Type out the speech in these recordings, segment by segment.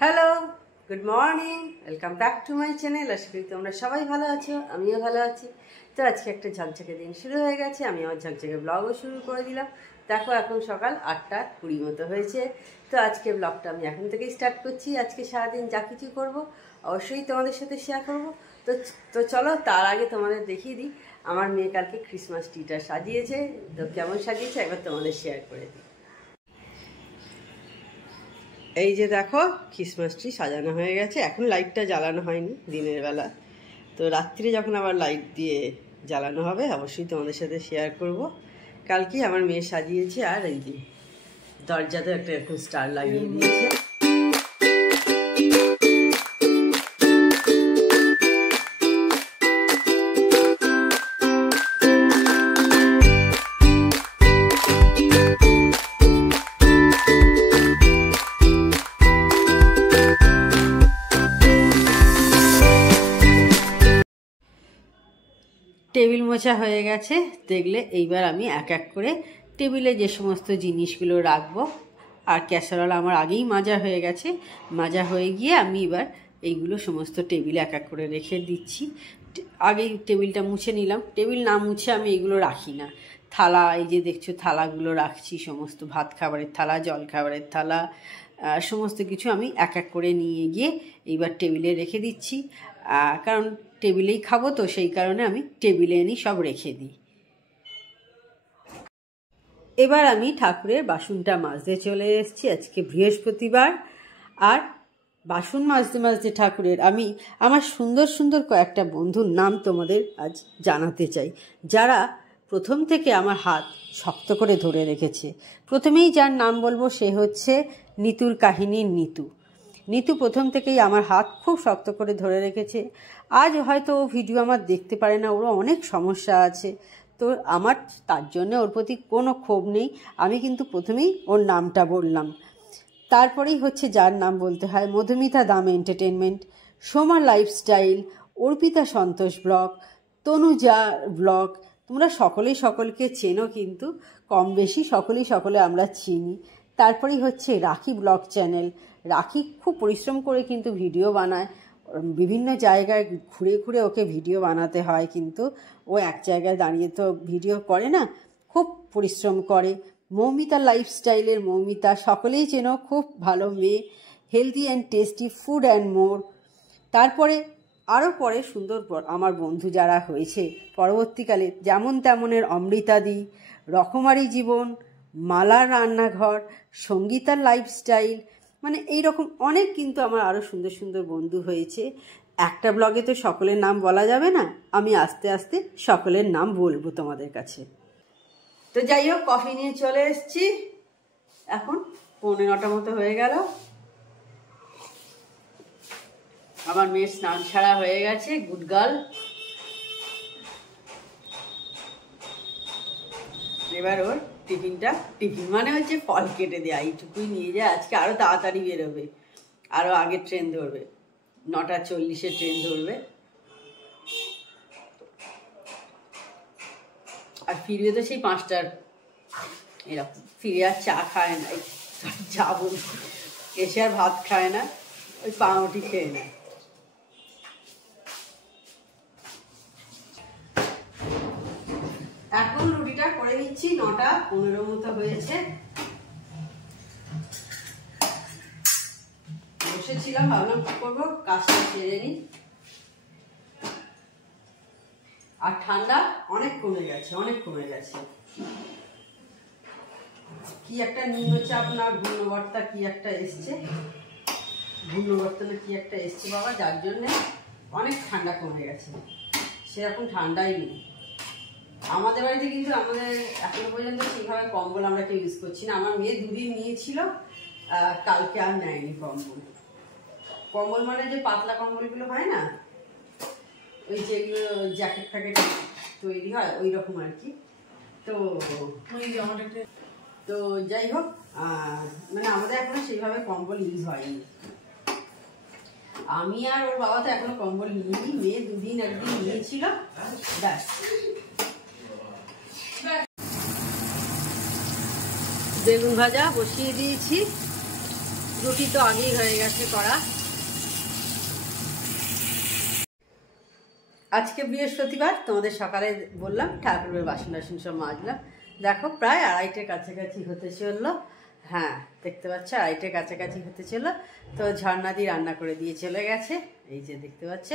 Hello, good morning, welcome back to my channel. আশা করি তোমরা সবাই ভালো আছো, আমিও ভালো আছি। তো আজকে একটা ঝকঝকে দিন শুরু হয়ে গেছে, আমি আমার ঝকঝকে ব্লগও শুরু করে দিলাম। দেখো এখন সকাল 8:20 মতো হয়েছে। তো আজকে ব্লগটা আমি এখন থেকেই স্টার্ট করছি। আজকে সারাদিন যা কিছু করবো অবশ্যই তোমাদের সাথে শেয়ার করবো। তো চলো, তার আগে তোমাদের দেখিয়ে দিই আমার মেয়ে কালকে ক্রিসমাস ট্রিটা সাজিয়েছে। তো কেমন সাজিয়েছে একবার তোমাদের শেয়ার করে দিই। এই যে দেখো, ক্রিসমাস ট্রি সাজানো হয়ে গেছে। এখন লাইটটা জ্বালানো হয়নি দিনের বেলা, তো রাত্রিরে যখন আবার লাইট দিয়ে জ্বালানো হবে অবশ্যই তোমাদের সাথে শেয়ার করব। কালকে আমার মেয়ে সাজিয়েছে, আর এই যে দরজাতে একটা এরকম স্টার লাগিয়ে দিয়েছে। টেবিল মোছা হয়ে গেছে, দেখলে এইবার আমি এক এক করে টেবিলে যে সমস্ত জিনিসগুলো রাখবো। আর ক্যাসারোল আমার আগেই মাজা হয়ে গেছে, মাজা হয়ে গিয়ে আমি এবার এইগুলো সমস্ত টেবিলে এক এক করে রেখে দিচ্ছি। আগেই টেবিলটা মুছে নিলাম। টেবিল না মুছে আমি এগুলো রাখি না। থালা, এই যে দেখছো থালাগুলো রাখছি, সমস্ত ভাত খাবারের থালা, জল খাবারের থালা, সমস্ত কিছু আমি এক এক করে নিয়ে গিয়ে এইবার টেবিলে রেখে দিচ্ছি। কারণ টেবিলেই খাবো, তো সেই কারণে আমি টেবিলে এনে সব রেখে দিই। এবার আমি ঠাকুরের বাসনটা মাজতে চলে এসেছি। আজকে বৃহস্পতিবার, আর বাসন মাজতে মাজতে ঠাকুরের আমি আমার সুন্দর সুন্দর কয়েকটা বন্ধুর নাম তোমাদের আজ জানাতে চাই, যারা প্রথম থেকে আমার হাত শক্ত করে ধরে রেখেছে। প্রথমেই যার নাম বলবো সে হচ্ছে নিতুর কাহিনীর নিতু। নিতু প্রথম থেকেই আমার হাত খুব শক্ত করে ধরে রেখেছে। আজ হয়তো ও ভিডিও আমার দেখতে পারে না, ওরও অনেক সমস্যা আছে, তো আমার তার জন্য ওর প্রতি কোনো ক্ষোভ নেই। আমি কিন্তু প্রথমেই ওর নামটা বললাম। তারপরেই হচ্ছে যার নাম বলতে হয়, মধুমিতা দাম এন্টারটেনমেন্ট, সোমা লাইফস্টাইল, অর্পিতা সন্তোষ ব্লগ, তনুজা ব্লগ। তোমরা সকলেই সকলকে চেনো, কিন্তু কম বেশি সকলে আমরা চিনি। তারপরেই হচ্ছে রাখি ব্লগ চ্যানেল। রাখি খুব পরিশ্রম করে কিন্তু ভিডিও বানায়, বিভিন্ন জায়গায় ঘুরে ঘুরে ওকে ভিডিও বানাতে হয়, কিন্তু ও এক জায়গায় দাঁড়িয়ে তো ভিডিও করে না, খুব পরিশ্রম করে। মৌমিতা লাইফস্টাইলের মৌমিতা, সকলেই চেনো, খুব ভালো মেয়ে, healthy and tasty food and more. তারপরে আরও পরে সুন্দর আমার বন্ধু যারা হয়েছে পরবর্তীকালে, যেমন তেমনের অমৃতাদি, রকমারি জীবন, মালার রান্নাঘর, সঙ্গীতার লাইফস্টাইল, মানে এইরকম অনেক কিন্তু আমার আরও সুন্দর সুন্দর বন্ধু হয়েছে। একটা ব্লগে তো সকলের নাম বলা যাবে না, আমি আস্তে আস্তে সকলের নাম বলবো তোমাদের কাছে। তো যাই হোক, কফি নিয়ে চলে এসেছি। এখন 8:45 মতো হয়ে গেল। আমার মেয়ের স্নান ছাড়া হয়ে গেছে, গুড গার্ল। এবার ওর টিফিন মানে হচ্ছে ফল কেটে দেয়া, এইটুকুই নিয়ে যায়। আজকে আরো তাড়াতাড়ি বেরোবে, আরো আগে ট্রেন ধরবে, 9:40 ট্রেন ধরবে, আর ফিরবে তো সেই 5টার এরকম। ফিরে আর চা খায় না, চা বল, এসে আর ভাত খায় না, ওই পাউরুটি খেয়ে নেয়। এখন রুটিটা করে নিচ্ছি, 9:15 মতো হয়েছে। বসেছিলাম, ভাবলাম কি করবো, কাজটা সেরে নিই। আর ঠান্ডা অনেক কমে গেছে। কি একটা নিম্নচাপ না ঘূর্ণবর্তা কি একটা এসছে, বাবা, যার জন্যে অনেক ঠান্ডা কমে গেছে, সেরকম ঠান্ডাই নেই আমাদের বাড়িতে। কিন্তু আমাদের এখনো পর্যন্ত সেইভাবে কম্বল আমরা কেউ ইউজ করছি না। আমার মেয়ে 2 দিন নিয়েছিল, কালকে আর নেয়নি কম্বল মানে যে পাতলা কম্বলগুলো হয় না, ওই যেগুলো জ্যাকেট ফ্যাকেট তৈরি হয় ওই রকম আর কি। তো যাই হোক, মানে আমাদের এখনো সেইভাবে কম্বল ইউজ হয়নি। আমি আর ওর বাবা তো এখনো কম্বল নিইনি। মেয়ে 2 দিন একদিন নিয়েছিল, ব্যাস। বেগুন ভাজা বসিয়ে দিয়েছি, রুটি তো আগেই হয়ে গেছে করা। আজকে বৃহস্পতিবার, তোমাদের সকালে বললাম ঠাকুরের বাসন টাসন সব মাজলাম। দেখো প্রায় 2:30-এর কাছাকাছি হতে চললো। হ্যাঁ দেখতে পাচ্ছ 2:30-এর কাছাকাছি হতে চললো। তো ঝর্ণাদি রান্না করে দিয়ে চলে গেছে, এই যে দেখতে পাচ্ছ।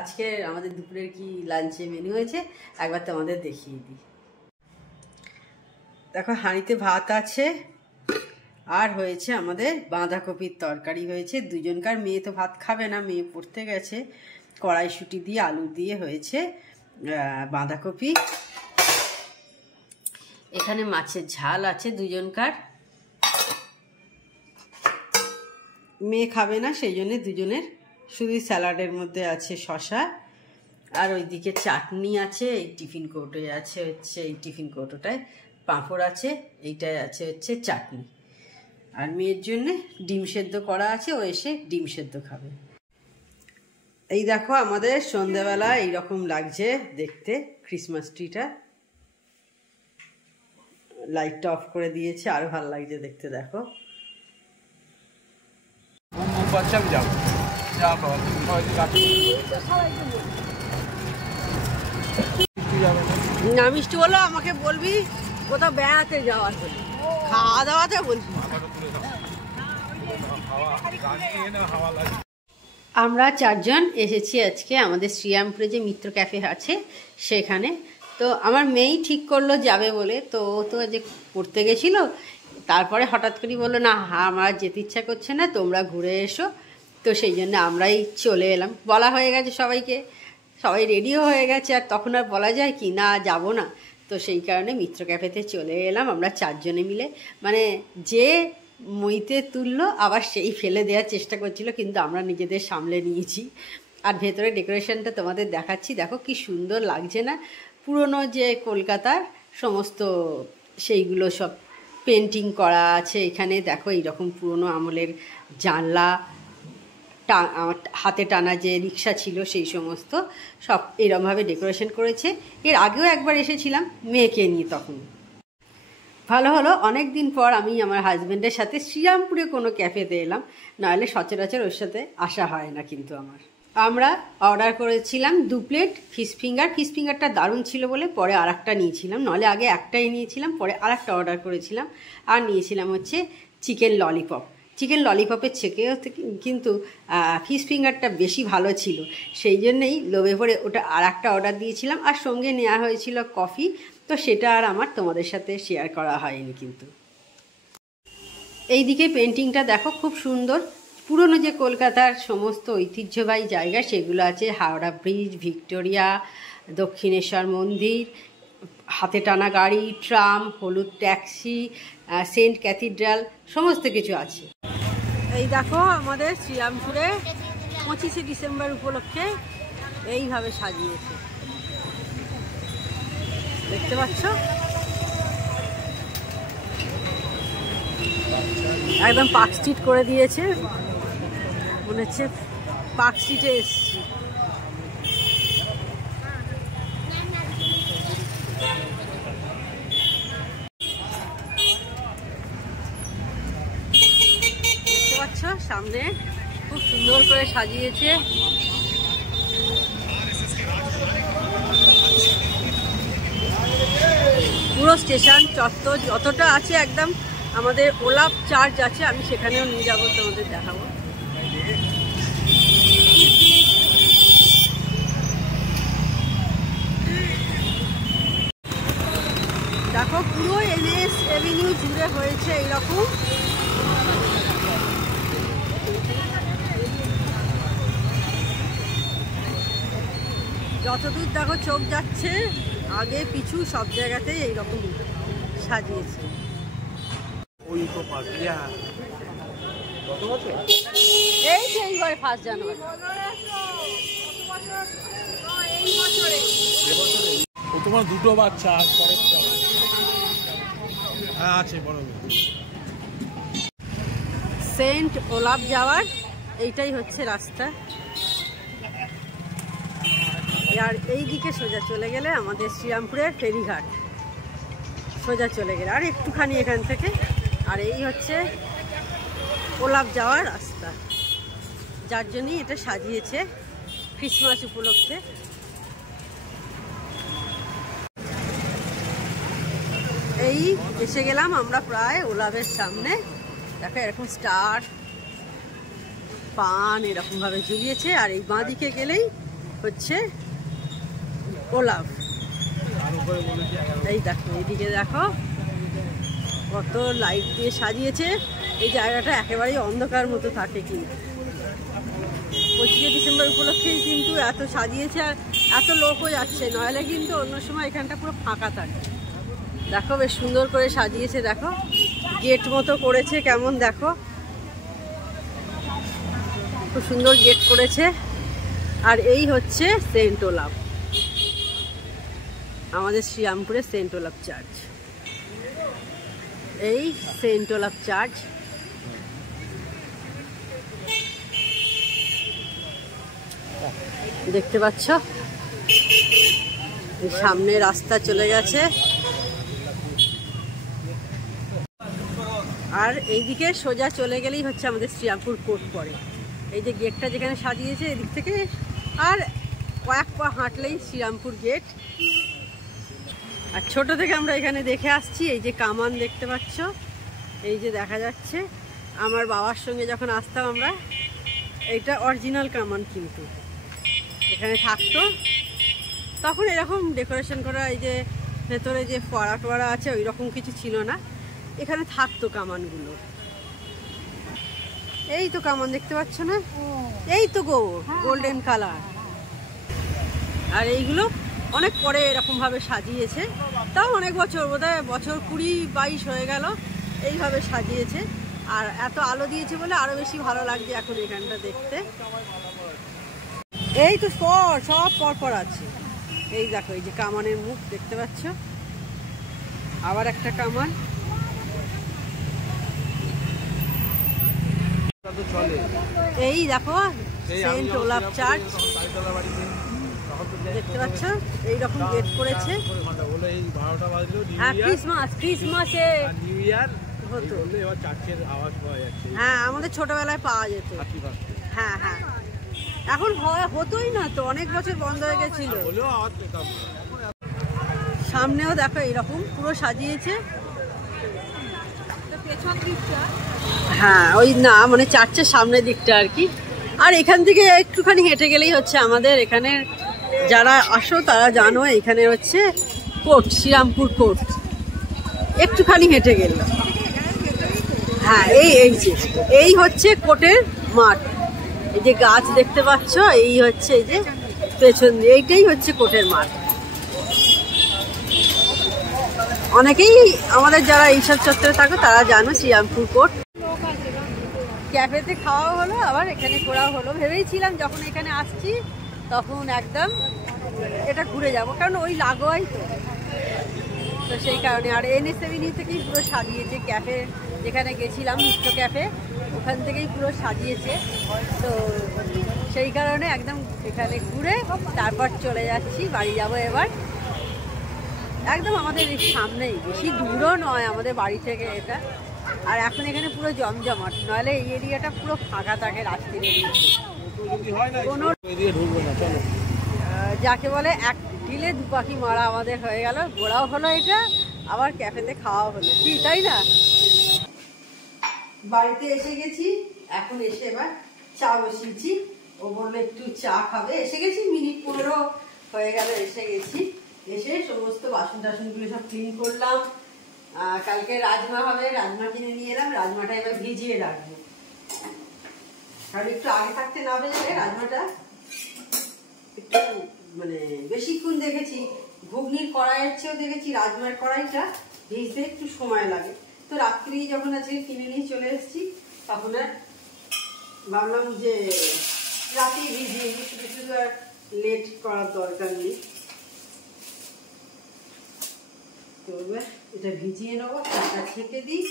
আজকে আমাদের দুপুরের কি লাঞ্চে মেনু হয়েছে একবার তোমাদের দেখিয়ে দিই। দেখো হাঁড়িতে ভাত আছে, আর হয়েছে আমাদের বাঁধাকপির তরকারি হয়েছে। দুজনকার, মেয়ে তো ভাত খাবে না, মেয়ে পড়তে গেছে। কড়াইশুঁটি দিয়ে আলু দিয়ে হয়েছে বাঁধাকপি। এখানে মাছের ঝাল আছে দুজনকার, মেয়ে খাবে না সেই জন্য দুজনের শুধু স্যালাডের মধ্যে আছে শসা। আর ওইদিকে চাটনি আছে, এই টিফিন কৌটোয় আছে হচ্ছে, এই টিফিন কৌটোটায় পাঁপড় আছে, এইটায় আছে হচ্ছে চাটনি। আর মেয়ের জন্যে ডিম সেদ্ধ করা আছে, ও এসে ডিম সেদ্ধ খাবে। এই দেখো আমাদের সন্ধ্যাবেলা এইরকম লাগছে দেখতে ক্রিসমাস ট্রিটা। লাইটটা অফ করে দিয়েছে, আরো ভালো লাগছে দেখতে। দেখো না মিষ্টি বলো, আমাকে বলবি কোথাও বেড়াতে যাওয়ার জন্য, খাওয়া দাওয়াতে বলবি। আমরা 4 জন এসেছি আজকে আমাদের শ্রীরামপুরে যে মিত্র ক্যাফে আছে সেখানে। তো আমার মেয়েই ঠিক করলো যাবে বলে, তো ও তো যে পড়তে গেছিলো, তারপরে হঠাৎ করে বললো না আমার যেতে ইচ্ছা করছে না, তোমরা ঘুরে এসো। তো সেই জন্য আমরাই চলে এলাম। বলা হয়ে গেছে সবাইকে, সবাই রেডিও হয়ে গেছে, আর তখন আর বলা যায় কি না যাব না। তো সেই কারণে মিত্র ক্যাফেতে চলে এলাম আমরা 4 জনে মিলে। মানে যে মইতে তুললো আবার সেই ফেলে দেওয়ার চেষ্টা করছিল, কিন্তু আমরা নিজেদের সামলে নিয়েছি। আর ভেতরে ডেকোরেশনটা তোমাদের দেখাচ্ছি, দেখো কি সুন্দর লাগছে না। পুরনো যে কলকাতার সমস্ত সেইগুলো সব পেন্টিং করা আছে এখানে। দেখো এইরকম পুরনো আমলের জানলা, হাতে টানা যে রিক্সা ছিল সেই সমস্ত সব এরমভাবে ডেকোরেশন করেছে। এর আগেও একবার এসেছিলাম মেয়েকে নিয়ে, তখন ভালো হলো। অনেক দিন পর আমি আমার হাজব্যান্ডের সাথে শ্রীরামপুরে কোনো ক্যাফেতে এলাম, নাহলে সচরাচর ওর সাথে আসা হয় না। কিন্তু আমরা অর্ডার করেছিলাম 2 প্লেট ফিশ ফিঙ্গার। ফিশ ফিঙ্গারটা দারুণ ছিল বলে পরে আর একটা নিয়েছিলাম, নাহলে আগে একটাই নিয়েছিলাম, পরে আর একটা অর্ডার করেছিলাম। আর নিয়েছিলাম হচ্ছে চিকেন ললিপপ। চিকেন ললিপপের থেকেও কিন্তু ফিশ ফিঙ্গারটা বেশি ভালো ছিল, সেই জন্যেই লোভে পড়ে ওটা আর একটা অর্ডার দিয়েছিলাম। আর সঙ্গে নেওয়া হয়েছিল কফি, তো সেটা আর আমার তোমাদের সাথে শেয়ার করা হয়নি। কিন্তু এইদিকে পেন্টিংটা দেখো খুব সুন্দর। পুরনো যে কলকাতার সমস্ত ঐতিহ্যবাহী জায়গা সেগুলো আছে, হাওড়া ব্রিজ, ভিক্টোরিয়া, দক্ষিণেশ্বর মন্দির, হাতে টানা গাড়ি, ট্রাম, হলুদ ট্যাক্সি, সেন্ট ক্যাথিড্রাল, সমস্ত কিছু আছে। এই দেখো আমাদের শ্রীরামপুরে 25শে ডিসেম্বর উপলক্ষে এইভাবে সাজিয়েছে, দেখতে পাচ্ছ? একদম পার্ক স্ট্রিট করে দিয়েছে, মনে হচ্ছে পার্ক স্ট্রিটে এসছি। দেখতে পাচ্ছ সামনে খুব সুন্দর করে সাজিয়েছে। পুরো স্টেশন চত্বর যতটা আছে একদম আমাদের ওলাভ চার্চ আছে, আমি সেখানেও নিয়ে যাবো, তোমাদের দেখাবো। দেখো পুরো এনএস এভিনিউ জুড়ে হয়েছে এইরকম। যতদূর দেখো চোখ যাচ্ছে, আগে পিছু সব জায়গাতেই এইরকম সাজিয়েছে। এই যে এইবার 1 জানুয়ারি তোমার 2টো বাচ্চা আছে বড়। সেন্ট ওলাভ যাওয়ার এইটাই হচ্ছে রাস্তা। আর এই দিকে সোজা চলে গেলে আমাদের শ্রীরামপুরের ফেরিঘাট, সোজা চলে গেলে আর একটুখানি এখান থেকে। আর এই হচ্ছে ওলাভ যাওয়ার রাস্তা, যার জন্যই এটা সাজিয়েছে ক্রিসমাস উপলক্ষে। এই এসে গেলাম আমরা প্রায় ওলাভের সামনে। দেখো এরকম স্টার, পান এরকম ভাবে ঝুলিয়েছে। আর এই বাঁ দিকে গেলেই হচ্ছে ওলাভ। এই দেখো এইদিকে দেখো কত লাইট দিয়ে সাজিয়েছে। এই জায়গাটা একেবারেই অন্ধকার মতো থাকে, কিন্তু 25শে ডিসেম্বর উপলক্ষেই কিন্তু এত সাজিয়েছে আর এত লোকও যাচ্ছে, নইলে কিন্তু অন্য সময় এখানটা পুরো ফাঁকা থাকে। দেখো বেশ সুন্দর করে সাজিয়েছে, দেখো গেট মতো করেছে কেমন, দেখো খুব সুন্দর গেট করেছে। আর এই হচ্ছে সেন্ট ওলাভ, আমাদের শ্রীরামপুরের সেন্ট ওলাভ চার্চ। এই সেন্ট ওলাভ চার্চ। দেখতে পাচ্ছ সামনে রাস্তা চলে গেছে। আর এইদিকে সোজা চলে গেলেই হচ্ছে আমাদের শ্রীরামপুর কোর্ট পড়ে। এই যে গেটটা যেখানে সাজিয়েছে এদিক থেকে আর কয়েক পা হাঁটলেই শ্রীরামপুর গেট। আর ছোট থেকে আমরা এখানে দেখে আসছি। এই যে কামান দেখতে পাচ্ছ, এই যে দেখা যাচ্ছে, আমার বাবার সঙ্গে যখন আসতাম আমরা, এইটা অরিজিনাল কামান কিন্তু এখানে থাকতো। তখন এরকম ডেকোরেশন করা, এই যে ভেতরে যে ফোয়ারা টোয়ারা আছে ওই রকম কিছু ছিল না, এখানে থাকতো কামানগুলো। এই তো কামান দেখতে পাচ্ছ না, এই তো গো গোল্ডেন কালার। আর এইগুলো অনেক পরে এরকম ভাবে সাজিয়েছে, তাও অনেক বছর, বোধহয় বছর 20-22 হয়ে গেল এইভাবে সাজিয়েছে। আর এত আলো দিয়েছে বলে আরো বেশি ভালো লাগছে এখন এখানটা দেখতে। এই তো সব পর আছে। এই দেখো এই যে কামানের মুখ দেখতে পাচ্ছ, আবার একটা কামান। এই দেখো সেন্ট ওলাভ চার্চ দেখতে পাচ্ছ, এইরকম গেট করেছে। হ্যাঁ ক্রিসমাসে হতো। হ্যাঁ আমাদের ছোটবেলায় পাওয়া যেত। হ্যাঁ হ্যাঁ এখন হতোই না তো, অনেক বছর বন্ধ হয়ে গেছিল। সামনেও দেখো এইরকম পুরো সাজিয়েছে। হ্যাঁ ওই না মানে চার্চের সামনের দিকটা আর কি। আর এখান থেকে একটুখানি হেঁটে গেলেই হচ্ছে আমাদের এখানে, যারা আসো তারা জানো এখানে হচ্ছে কোর্ট, শ্রীরামপুর কোর্ট। একটুখানি হেঁটে গেল। হ্যাঁ এই হচ্ছে কোর্টের মাঠ। এই যে গাছ দেখতে পাচ্ছ, এই হচ্ছে এই যে পেছন দিয়ে, এইটাই হচ্ছে কোর্টের মাঠ। অনেকেই আমাদের যারা এইসব চত্বরে থাকো তারা জানো শ্রীরামপুর কোর্ট। ক্যাফেতে খাওয়া হলো, আবার এখানে ঘোরাও হলো। ভেবেইছিলাম যখন এখানে আসছি তখন একদম এটা ঘুরে যাব, কারণ ওই লাগোয়াই তো সেই কারণে। আর NS এভিনিউ থেকেই পুরো সাজিয়েছে, ক্যাফে যেখানে গেছিলাম মিষ্ট ক্যাফে ওখান থেকেই পুরো সাজিয়েছে। তো সেই কারণে একদম এখানে ঘুরে তারপর চলে যাচ্ছি, বাড়ি যাব এবার। একদম আমাদের সামনেই, বেশি দূরও নয় আমাদের বাড়ি থেকে এটা। আর এখন এখানে পুরো জমজমাট, নইলে এই এরিয়াটা পুরো ফাঁকা থাকে রাত্রির কোনো, যাকে বলে এক ঢিলে দু পাখি মারা আমাদের হয়ে গেল। ঘোরাও হলো এটা, আবার ক্যাফেতে খাওয়াও হলো, কি তাই না? বাড়িতে এসে গেছি, এখন এসে এবার চা বসিয়েছি। ও বললো একটু চা খাবে। এসে গেছি মিনিট 15 হয়ে গেল এসে গেছি। এসে সমস্ত বাসন টাসনগুলো সব ক্লিন করলাম। কালকে রাজমা হবে, রাজমা কিনে নিয়ে এলাম। রাজমাটা এবার ভিজিয়ে রাখবো, কারণ একটু আগে থাকতে না ভেজালে রাজমাটা একটু মানে বেশিক্ষণ দেখেছি ঘুগনির কড়াইয়ের চেয়েও দেখেছি রাজমার কড়াইটা ভিজতে একটু সময় লাগে। তো রাত্রি যখন আজকে কিনে নিয়ে চলে এসেছি তখন আর ভাবলাম যে রাতেই ভিজিয়ে নিই, শুধু আর লেট করার দরকার নেই। তো এবার এটা ভিজিয়ে নেবো, চাটা ছেঁকে দিই।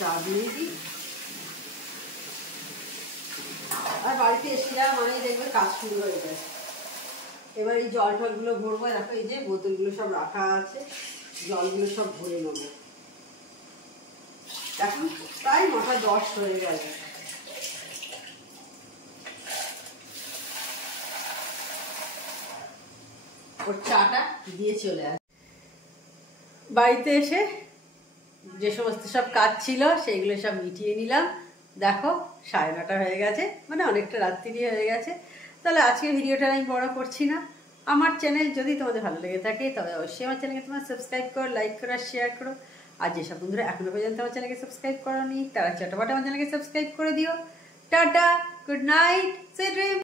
চা দিয়ে দিই। আর বাড়িতে এসে যাওয়া মানে দেখবে কাজ শুরু হয়ে যায়। এবার এই জল টলগুলো ভরবো। দেখো এই যে বোতলগুলো সব রাখা আছে, জলগুলো সব ভরে নেবো। এখন প্রায় 9:10 হয়ে গেল। ওর চাটা দিয়ে চলে আসে। বাড়িতে এসে যে সমস্ত সব কাজ ছিল সেইগুলো সব মিটিয়ে নিলাম। দেখো 9:30 হয়ে গেছে, মানে অনেকটা রাত্রি হয়ে গেছে। তাহলে আজকে ভিডিওটা আমি বড় করছি না। আমার চ্যানেল যদি তোমাদের ভালো লেগে থাকে তবে অবশ্যই আমার চ্যানেলকে তোমরা সাবস্ক্রাইব করো, লাইক করো, শেয়ার করো। আর যেসব বন্ধুরা এখনো পর্যন্ত আমার চ্যানেলকে সাবস্ক্রাইব করোনি তারা চটপট আমার চ্যানেলকে সাবস্ক্রাইব করে দিও। Tata, good night, sweet dream.